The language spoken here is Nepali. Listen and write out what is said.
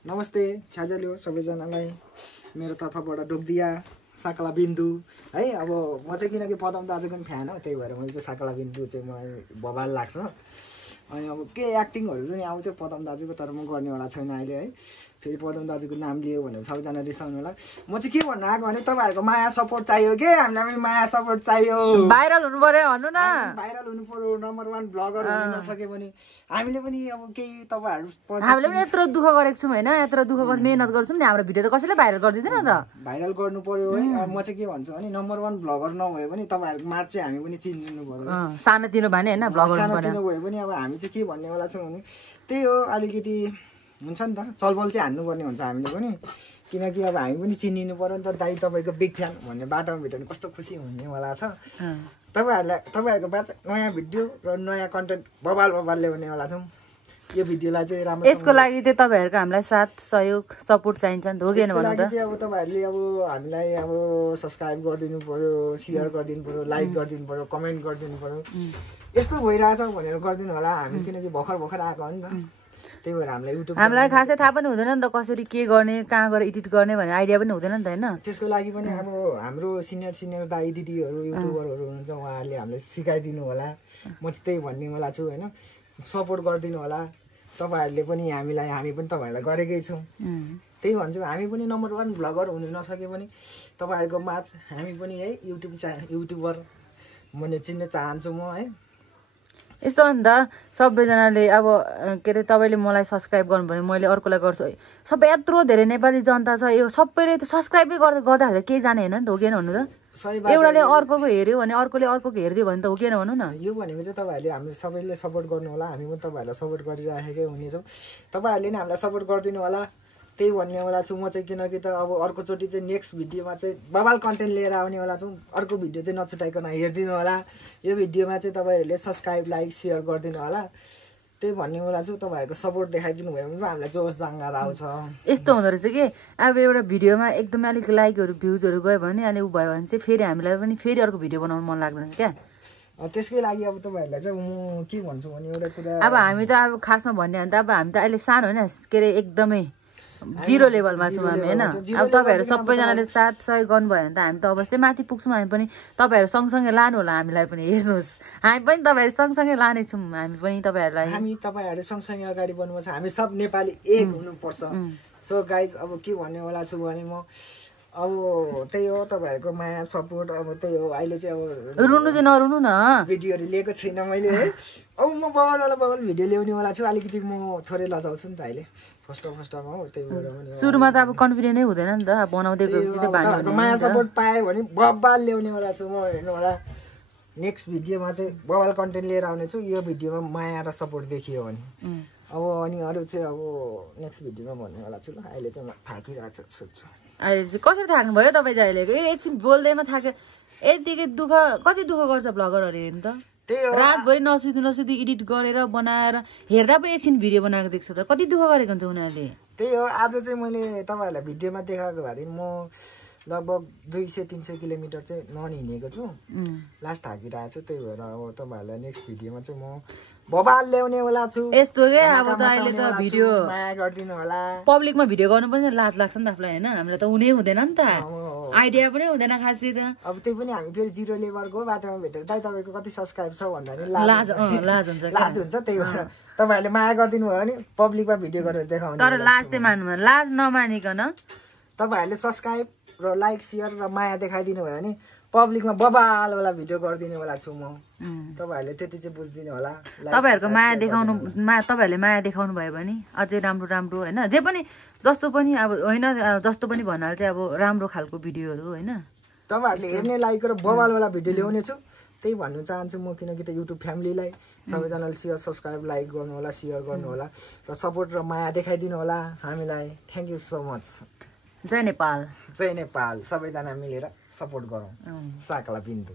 नमस्ते छाजाल्यो सबैजनालाई मेरो तर्फबाट डोक्दिया साकला बिन्दु है। अब म चाहिँ किनकि पदम दाजुको पनि फ्यान हो, त्यही भएर मैले चाहिँ साकला बिन्दु चाहिँ मलाई बवाल लाग्छ। अनि अब के एक्टिङहरू पनि आउँथ्यो पदम दाजुको, तर म गर्नेवाला छैन अहिले है। फेरि पदम दाजुको नाम लियो भनेर सबैजना रिसाउनु होला। म चाहिँ के भन्नु आएको भने तपाईँहरूको माया सपोर्ट चाहियो के, हामीलाई पनि माया सपोर्ट चाहियो। भाइरल हुनु पर्यो भन्नु न, भाइरल हुनु पर्यो, नम्बर 1 ब्लगर हुन नसके भने हामीले पनि अब केही तपाईँहरू हामीले पनि यत्रो दुःख गरेको छौँ होइन, यत्रो दुःख गर्छ मेहनत गर्छौँ नि, हाम्रो भिडियो त कसैले भाइरल गरिदिँदैन त। भाइरल गर्नु पर्यो है। म चाहिँ के भन्छु भने नम्बर 1 ब्लगर नभए पनि तपाईँहरूको मात चाहिँ हामी पनि चिनिनु पर्यो। सानोतिनो भने होइन ब्लगर सानोतिनो भए पनि अब हामी चाहिँ के भन्नेवाला छौँ भने त्यही हो, अलिकति हुन्छ नि त, चलबल चाहिँ हान्नुपर्ने हुन्छ हामीले पनि, किनकि अब हामी पनि चिनिनु पर्यो नि त। दाइ तपाईँको बिग फ्यान भन्ने बाटोमा भेट्यो भने कस्तो खुसी हुनेवाला छ। तपाईँहरूको बाद नयाँ भिडियो र नयाँ कन्टेन्ट बबाल ल्याउनेवाला छौँ। यो भिडियोलाई चाहिँ राम्रो, यसको लागि चाहिँ तपाईँहरूको हामीलाई साथ सहयोग सपोर्ट चाहिन्छ नि त, हो कि होइन भन्नु त। अब तपाईँहरूले अब हामीलाई अब सब्सक्राइब गरिदिनु पर्यो, सेयर गरिदिनु पर्यो, लाइक गरिदिनु पर्यो, कमेन्ट गरिदिनु पर्यो। यस्तो भइरहेछ भनेर गरिदिनु होला। हामी किनकि भर्खर आएको हो नि त, त्यही भएर हामीलाई खासै थाहा पनि हुँदैन नि त, कसरी के गर्ने, कहाँ गएर एडिट गर्ने भन्ने आइडिया पनि हुँदैन नि त होइन। त्यसको लागि पनि अब हाम्रो सिनियर दाइ दिदीहरू युट्युबरहरू हुनुहुन्छ, उहाँहरूले हामीलाई सिकाइदिनु होला। म चाहिँ त्यही भन्नेवाला छु होइन, सपोर्ट गरिदिनु होला तपाईँहरूले पनि हामीलाई, हामी पनि तपाईँहरूलाई गरेकै छौँ। त्यही भन्छु, हामी पनि नम्बर 1 ब्लगर हुनु नसके पनि तपाईँहरूको माझ हामी पनि है युट्युबर मैले चिन्न चाहन्छु म है। यस्तो हो नि त, सबैजनाले अब के अरे तपाईँले मलाई सब्सक्राइब गर्नु भने मैले अर्कोलाई गर्छु है। सबै यत्रो धेरै नेपाली जनता छ, यो सबैले त सब्सक्राइबै गर्दाखेरि केही जाने होइन नि त, हो कि भन्नु त। एउटाले अर्कोको हेऱ्यो भने अर्कोले अर्कोको हेरिदियो भने त हो कि भन्नु न। यो भनेको चाहिँ तपाईँहरूले हामीले सबैले सपोर्ट गर्नु होला, हामी पनि तपाईँहरूलाई सपोर्ट गरिराखेकै हुनेछौँ। तपाईँहरूले नि हामीलाई सपोर्ट गरिदिनु होला, त्यही भन्नेवाला छु म चाहिँ। किनकि त अब अर्कोचोटि चाहिँ नेक्स्ट भिडियोमा चाहिँ बबाल कन्टेन्ट लिएर आउनेवाला छौँ। अर्को भिडियो चाहिँ नछुटाइकन हेरिदिनु होला। यो भिडियोमा चाहिँ तपाईँहरूले सब्सक्राइब लाइक सेयर गरिदिनु होला, त्यही भन्नेवाला छु। तपाईँहरूको सपोर्ट देखाइदिनु भयो भने हामीलाई जोस जाँगर आउँछ। यस्तो हुँदो रहेछ कि अब एउटा भिडियोमा एकदमै अलिक लाइकहरू भ्युजहरू गयो भने अनि ऊ भयो भने चाहिँ फेरि हामीलाई पनि फेरि अर्को भिडियो बनाउनु मन लाग्दैन क्या। त्यसकै लागि अब तपाईँहरूलाई चाहिँ म के भन्छु भने एउटा कुरा, अब हामी त अब खासमा भन्ने हो भने त अब हामी त अहिले सानो होइन, के अरे एकदमै 0 लेभलमा छौँ हामी होइन। अब तपाईँहरू सबैजनाले साथ सहयोग गर्नुभयो भने त हामी त अवश्य माथि पुग्छौँ। हामी पनि तपाईँहरू सँगसँगै लानु होला, हामीलाई पनि हेर्नुहोस्, हामी पनि तपाईँहरू सँगसँगै लानेछौँ। हामी पनि तपाईँहरूलाई, हामी तपाईँहरू सँगसँगै अगाडि बढ्नुपर्छ। हामी सब नेपाली एक हुनुपर्छ। सो गाइज अब के भन्नेवाला छु भने म अब त्यही हो, तपाईँहरूको माया सपोर्ट अब त्यही हो। अहिले चाहिँ अब रुनु चाहिँ नरुनु न, भिडियोहरू लिएको छुइनँ मैले है। अब म बबाल भिडियो ल्याउनेवाला छु। अलिकति म थोरै लजाउँछु नि त अहिले फर्स्टमा हो, त्यही भएर पनि सुरुमा त अब कन्फिडेन्टै हुँदैन नि त, बनाउँदै गएपछि त बानी माया सपोर्ट पाएँ भने बबाल ल्याउनेवाला छु म। हेर्नु होला, नेक्स्ट भिडियोमा चाहिँ बबाल कन्टेन्ट लिएर आउनेछु। यो भिडियोमा माया र सपोर्ट देखियो भने अब अनि अरू चाहिँ अब नेक्स्ट भिडियोमा भन्नेवाला छु। ल अहिले चाहिँ म थाकिरहेको सोध्छु। अहिले चाहिँ कसरी थाक्नु भयो तपाईँ चाहिँ अहिलेको? एकछिन बोल्दैमा थाक्यो, यतिकै दुःख, कति दुःख गर्छ ब्लगरहरू हेर्नु त। रातभरि नसुती एडिट गरेर बनाएर हेर्दा पो एकछिन भिडियो बनाएको देख्छ त, कति दुःख गरेको हुन्छ उनीहरूले। त्यही हो, आज चाहिँ मैले तपाईँहरूलाई भिडियोमा देखाएको भएदेखि म लगभग 200-300 किलोमिटर चाहिँ नहिँडेको छु, लास्ट थाकिरहेको छु। त्यही भएर अब तपाईँहरूलाई नेक्स्ट भिडियोमा चाहिँ म बबाल ल्याउनेवाला छु। यस्तो के अब त अहिले त भिडियो माया गरिदिनु होला। पब्लिकमा भिडियो गर्नु पनि लाज लाग्छ नि त आफूलाई होइन, हामीलाई त हुनै हुँदैन नि त, आइडिया पनि हुँदैन खासै त। अब त्यही पनि हामी फेरि 0 लेभलको बाटोमा भेटेर दाइ तपाईँको कति सब्सक्राइब छ भन्दा नि लाज हुन्छ। त्यही भएर तपाईँहरूले माया गरिदिनु भयो भने पब्लिकमा भिडियो गरेर देखाउनु। तर लाज चाहिँ मान्नु, लाज नमानिकन तपाईँहरूले सब्सक्राइब र लाइक सेयर र माया देखाइदिनु भयो भने पब्लिकमा बबालवाला भिडियो गरिदिनेवाला छु म। तपाईँहरूले त्यति चाहिँ बुझिदिनु होला। तपाईँहरूले माया देखाउनु भयो भने अझै राम्रो होइन, जे पनि जस्तो पनि अब होइन, जस्तो पनि भन्नाले चाहिँ अब राम्रो खालको भिडियोहरू होइन तपाईँहरूले हेर्ने लाइक र बबालवाला भिडियो ल्याउने छु, त्यही भन्नु चाहन्छु म। किनकि त युट्युब फ्यामिलीलाई सबैजनाले सेयर सब्सक्राइब लाइक गर्नु होला, सेयर गर्नु होला र सपोर्ट र माया देखाइदिनु होला हामीलाई। Thank you so much. जय नेपाल, जय नेपाल। सबैजना मिलेर सपोर्ट गरौँ साकला बिन्दु।